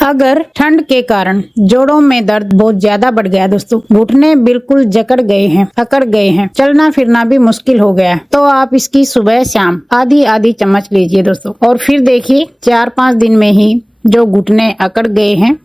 अगर ठंड के कारण जोड़ों में दर्द बहुत ज्यादा बढ़ गया दोस्तों, घुटने बिल्कुल जकड़ गए हैं, अकड़ गए हैं, चलना फिरना भी मुश्किल हो गया है, तो आप इसकी सुबह शाम आधी आधी चम्मच लीजिए दोस्तों। और फिर देखिए 4-5 दिन में ही जो घुटने अकड़ गए हैं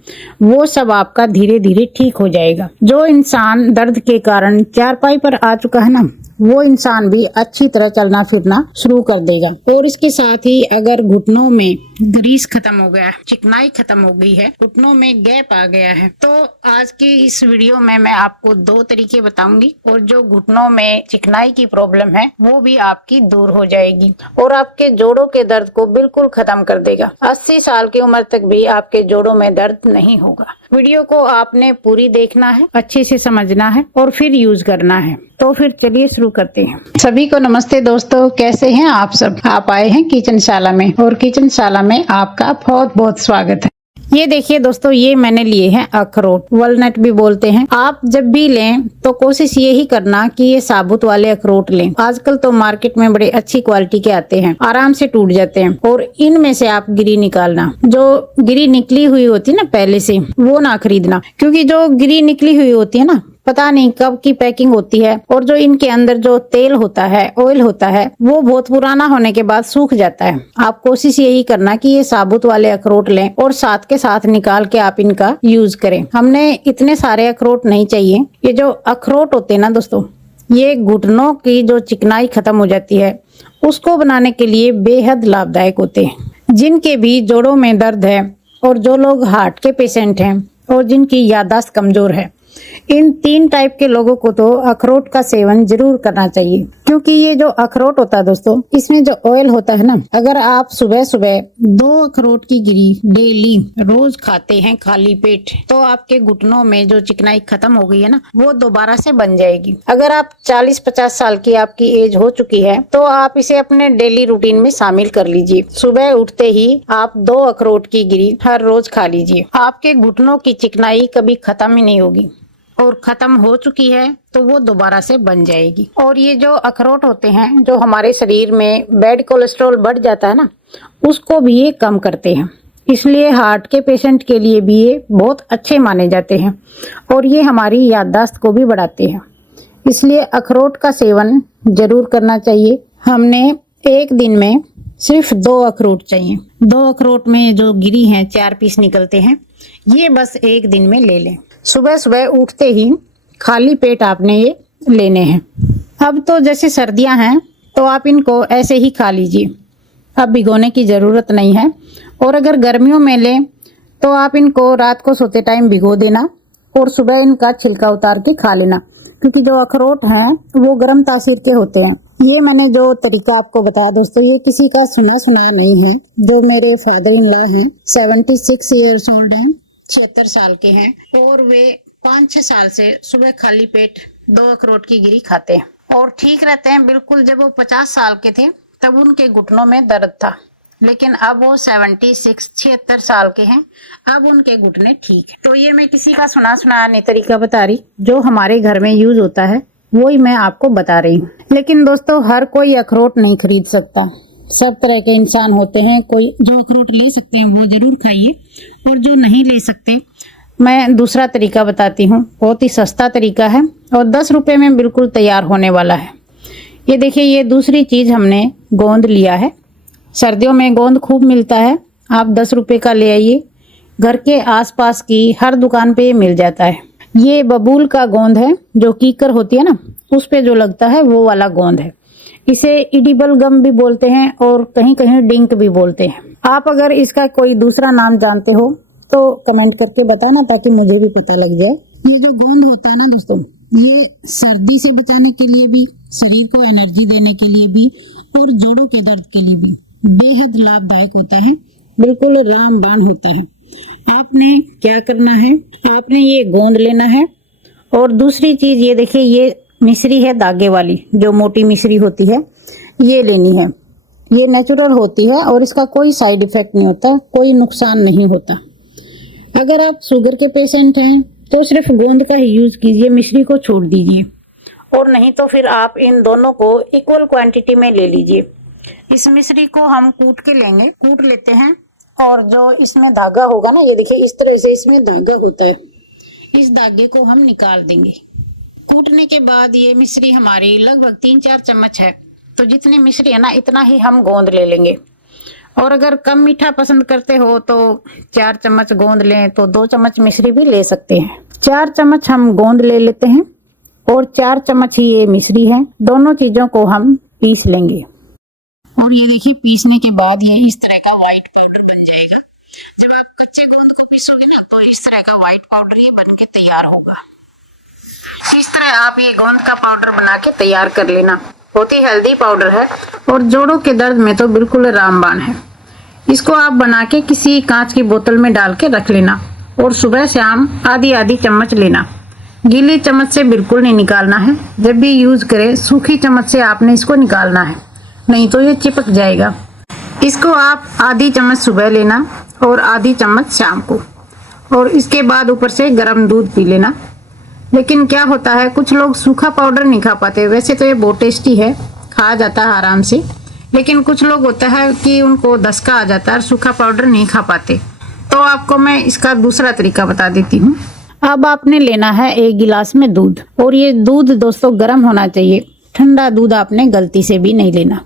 वो सब आपका धीरे धीरे ठीक हो जाएगा। जो इंसान दर्द के कारण चारपाई पर आ चुका है ना, वो इंसान भी अच्छी तरह चलना फिरना शुरू कर देगा। और इसके साथ ही अगर घुटनों में ग्रीस खत्म हो गया है, चिकनाई खत्म हो गई है, घुटनों में गैप आ गया है, तो आज की इस वीडियो में मैं आपको 2 तरीके बताऊंगी और जो घुटनों में चिकनाई की प्रॉब्लम है वो भी आपकी दूर हो जाएगी और आपके जोड़ों के दर्द को बिल्कुल खत्म कर देगा। 80 साल की उम्र तक भी आपके जोड़ों में दर्द नहीं होगा। वीडियो को आपने पूरी देखना है, अच्छे से समझना है और फिर यूज करना है। तो फिर चलिए शुरू करते हैं। सभी को नमस्ते दोस्तों, कैसे हैं आप सब। आप आए हैं किचनशाला में और किचनशाला में आपका बहुत बहुत स्वागत है। ये देखिए दोस्तों, ये मैंने लिए हैं अखरोट, वॉलनट भी बोलते हैं। आप जब भी लें तो कोशिश ये ही करना कि ये साबुत वाले अखरोट लें। आजकल तो मार्केट में बड़े अच्छी क्वालिटी के आते हैं, आराम से टूट जाते हैं। और इनमें से आप गिरी निकालना, जो गिरी निकली हुई होती है ना पहले से, वो ना खरीदना, क्योंकि जो गिरी निकली हुई होती है ना, पता नहीं कब की पैकिंग होती है और जो इनके अंदर जो तेल होता है, ऑयल होता है, वो बहुत पुराना होने के बाद सूख जाता है। आप कोशिश यही करना कि ये साबुत वाले अखरोट लें और साथ के साथ निकाल के आप इनका यूज करें। हमने इतने सारे अखरोट नहीं चाहिए। ये जो अखरोट होते हैं ना दोस्तों, ये घुटनों की जो चिकनाई खत्म हो जाती है उसको बनाने के लिए बेहद लाभदायक होते हैं। जिनके भी जोड़ों में दर्द है और जो लोग हार्ट के पेशेंट हैं और जिनकी याददाश्त कमजोर है, इन 3 टाइप के लोगों को तो अखरोट का सेवन जरूर करना चाहिए। क्योंकि ये जो अखरोट होता है दोस्तों, इसमें जो ऑयल होता है ना, अगर आप सुबह सुबह 2 अखरोट की गिरी डेली रोज खाते हैं खाली पेट, तो आपके घुटनों में जो चिकनाई खत्म हो गई है ना, वो दोबारा से बन जाएगी। अगर आप 40-50 साल की आपकी एज हो चुकी है तो आप इसे अपने डेली रूटीन में शामिल कर लीजिए। सुबह उठते ही आप 2 अखरोट की गिरी हर रोज खा लीजिए। आपके घुटनों की चिकनाई कभी खत्म ही नहीं होगी, और खत्म हो चुकी है तो वो दोबारा से बन जाएगी। और ये जो अखरोट होते हैं, जो हमारे शरीर में बैड कोलेस्ट्रॉल बढ़ जाता है ना, उसको भी ये कम करते हैं। इसलिए हार्ट के पेशेंट के लिए भी ये बहुत अच्छे माने जाते हैं और ये हमारी याददाश्त को भी बढ़ाते हैं। इसलिए अखरोट का सेवन जरूर करना चाहिए। हमने एक दिन में सिर्फ 2 अखरोट चाहिए। 2 अखरोट में जो गिरी हैं 4 पीस निकलते हैं, ये बस एक दिन में ले लें। सुबह सुबह उठते ही खाली पेट आपने ये लेने हैं। अब तो जैसे सर्दियां हैं तो आप इनको ऐसे ही खा लीजिए, अब भिगोने की ज़रूरत नहीं है। और अगर गर्मियों में लें तो आप इनको रात को सोते टाइम भिगो देना और सुबह इनका छिलका उतार के खा लेना, क्योंकि जो अखरोट हैं वो गर्म तासीर के होते हैं। ये मैंने जो तरीका आपको बताया दोस्तों, ये किसी का सुना सुनाया नहीं है। जो मेरे फादर इन लॉ हैं, 76 ईयर्स ओल्ड हैं, 76 साल के हैं, और वे 5-6 साल से सुबह खाली पेट 2 अखरोट की गिरी खाते हैं और ठीक रहते हैं बिल्कुल। जब वो 50 साल के थे तब उनके घुटनों में दर्द था, लेकिन अब वो 76 साल के हैं, अब उनके घुटने ठीक है। तो ये मैं किसी का सुना सुनाया नहीं तरीका बता रही, जो हमारे घर में यूज होता है वो ही मैं आपको बता रही हूँ। लेकिन दोस्तों, हर कोई अखरोट नहीं खरीद सकता। सब तरह के इंसान होते हैं। कोई जो अखरोट ले सकते हैं वो जरूर खाइए, और जो नहीं ले सकते, मैं दूसरा तरीका बताती हूँ। बहुत ही सस्ता तरीका है और 10 रुपए में बिल्कुल तैयार होने वाला है। ये देखिए, ये दूसरी चीज हमने गोंद लिया है। सर्दियों में गोंद खूब मिलता है, आप 10 रुपए का ले आइए। घर के आसपास की हर दुकान पे ये मिल जाता है। ये बबूल का गोंद है, जो कीकर होती है ना, उस पे जो लगता है वो वाला गोंद है। इसे इडिबल गम भी बोलते हैं और कहीं कहीं डिंक भी बोलते हैं। आप अगर इसका कोई दूसरा नाम जानते हो तो कमेंट करके बताना, ताकि मुझे भी पता लग जाए। ये जो गोंद होता है ना दोस्तों, ये सर्दी से बचाने के लिए भी, शरीर को एनर्जी देने के लिए भी और जोड़ों के दर्द के लिए भी बेहद लाभदायक होता है। बिल्कुल रामबाण होता है। आपने क्या करना है, आपने ये गोंद लेना है। और दूसरी चीज ये देखिए, ये मिश्री है धागे वाली, जो मोटी मिश्री होती है, ये लेनी है। ये नेचुरल होती है और इसका कोई साइड इफेक्ट नहीं होता, कोई नुकसान नहीं होता। अगर आप शुगर के पेशेंट हैं तो सिर्फ गोंद का ही यूज कीजिए, मिश्री को छोड़ दीजिए। और नहीं तो फिर आप इन दोनों को इक्वल क्वांटिटी में ले लीजिए। इस मिश्री को हम कूट के लेंगे, कूट लेते हैं और जो इसमें धागा होगा ना, ये देखिए इस तरह से इसमें धागा होता है, इस धागे को हम निकाल देंगे। कूटने के बाद ये मिश्री हमारी लगभग 3-4 चम्मच है, तो जितनी मिश्री है ना इतना ही हम गोंद ले लेंगे। और अगर कम मीठा पसंद करते हो तो 4 चम्मच गोंद लें, तो 2 चम्मच मिश्री भी ले सकते हैं। 4 चम्मच हम गोंद ले लेते हैं और 4 चम्मच ही ये मिश्री है। दोनों चीजों को हम पीस लेंगे। और ये देखिए पीसने के बाद ये इस तरह का व्हाइट पाउडर बन जाएगा। जब आप कच्चे गोंद को पीसोगे ना तो इस तरह का व्हाइट पाउडर ये बन के तैयार होगा। इस तरह आप ये गोंद का पाउडर बना के तैयार कर लेना। बहुत ही हेल्दी पाउडर है और जोड़ों के दर्द में तो बिल्कुल रामबाण है। इसको आप बना के किसी कांच की बोतल में डाल के रख लेना और सुबह शाम आधी आधी चम्मच लेना। गीली चम्मच से बिल्कुल नहीं निकालना है। जब भी यूज करें सूखी चम्मच से आपने इसको निकालना है, नहीं तो ये चिपक जाएगा। इसको आप आधी चम्मच सुबह लेना और आधी चम्मच शाम को, और इसके बाद ऊपर से गर्म दूध पी लेना। लेकिन क्या होता है, कुछ लोग सूखा पाउडर नहीं खा पाते। वैसे तो ये बहुत टेस्टी है, खाया जाता है आराम से, लेकिन कुछ लोग होता है कि उनको दस्का आ जाता है और सूखा पाउडर नहीं खा पाते। तो आपको मैं इसका दूसरा तरीका बता देती हूँ। अब आपने लेना है 1 गिलास में दूध, और ये दूध दोस्तों गर्म होना चाहिए। ठंडा दूध आपने गलती से भी नहीं लेना।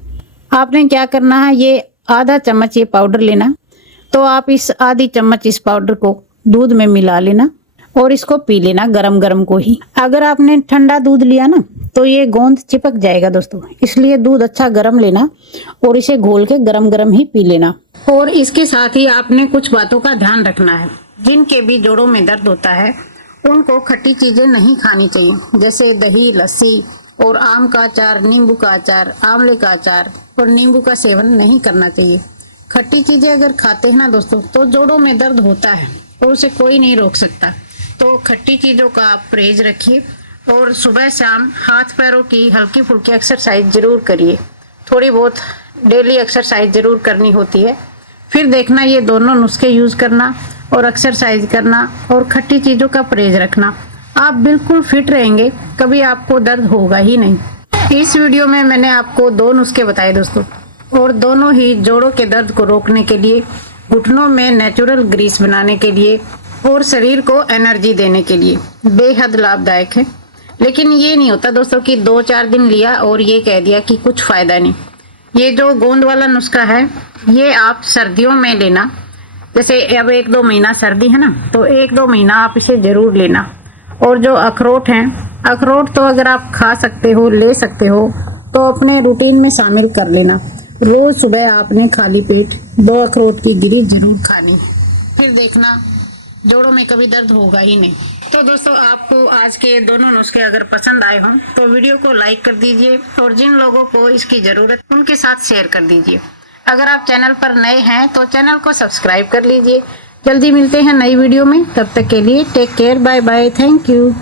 आपने क्या करना है, ये आधा चम्मच ये पाउडर लेना, तो आप इस आधी चम्मच इस पाउडर को दूध में मिला लेना और इसको पी लेना गरम गरम को ही। अगर आपने ठंडा दूध लिया ना तो ये गोंद चिपक जाएगा दोस्तों, इसलिए दूध अच्छा गरम लेना और इसे घोल के गरम गरम ही पी लेना। और इसके साथ ही आपने कुछ बातों का ध्यान रखना है। जिनके भी जोड़ों में दर्द होता है उनको खट्टी चीजें नहीं खानी चाहिए, जैसे दही, लस्सी और आम का अचार, नींबू का अचार, आंवले का अचार और नींबू का सेवन नहीं करना चाहिए। खट्टी चीजें अगर खाते हैं ना दोस्तों तो जोड़ों में दर्द होता है और उसे कोई नहीं रोक सकता। तो खट्टी चीजों का आप परहेज रखिए और सुबह शाम हाथ पैरों की हल्की फुल्की एक्सरसाइज जरूर करिए। थोड़ी बहुत डेली एक्सरसाइज जरूर करनी होती है। फिर देखना ये दोनों नुस्खे यूज करना और एक्सरसाइज करना और खट्टी चीजों का परहेज रखना, आप बिल्कुल फिट रहेंगे, कभी आपको दर्द होगा ही नहीं। इस वीडियो में मैंने आपको 2 नुस्खे बताए दोस्तों, और दोनों ही जोड़ों के दर्द को रोकने के लिए, घुटनों में नेचुरल ग्रीस बनाने के लिए और शरीर को एनर्जी देने के लिए बेहद लाभदायक है। लेकिन ये नहीं होता दोस्तों कि 2-4 दिन लिया और ये कह दिया कि कुछ फायदा नहीं। ये जो गोंद वाला नुस्खा है ये आप सर्दियों में लेना। जैसे अब 1-2 महीना सर्दी है ना, तो 1-2 महीना आप इसे जरूर लेना। और जो अखरोट हैं, अखरोट तो अगर आप खा सकते हो, ले सकते हो, तो अपने रूटीन में शामिल कर लेना। रोज सुबह आपने खाली पेट 2 अखरोट की गिरी जरूर खानी, फिर देखना जोड़ों में कभी दर्द होगा ही नहीं। तो दोस्तों आपको आज के दोनों नुस्खे अगर पसंद आए हों तो वीडियो को लाइक कर दीजिए और जिन लोगों को इसकी जरूरत उनके साथ शेयर कर दीजिए। अगर आप चैनल पर नए हैं तो चैनल को सब्सक्राइब कर लीजिए। जल्दी मिलते हैं नई वीडियो में, तब तक के लिए take care, bye bye, thank you.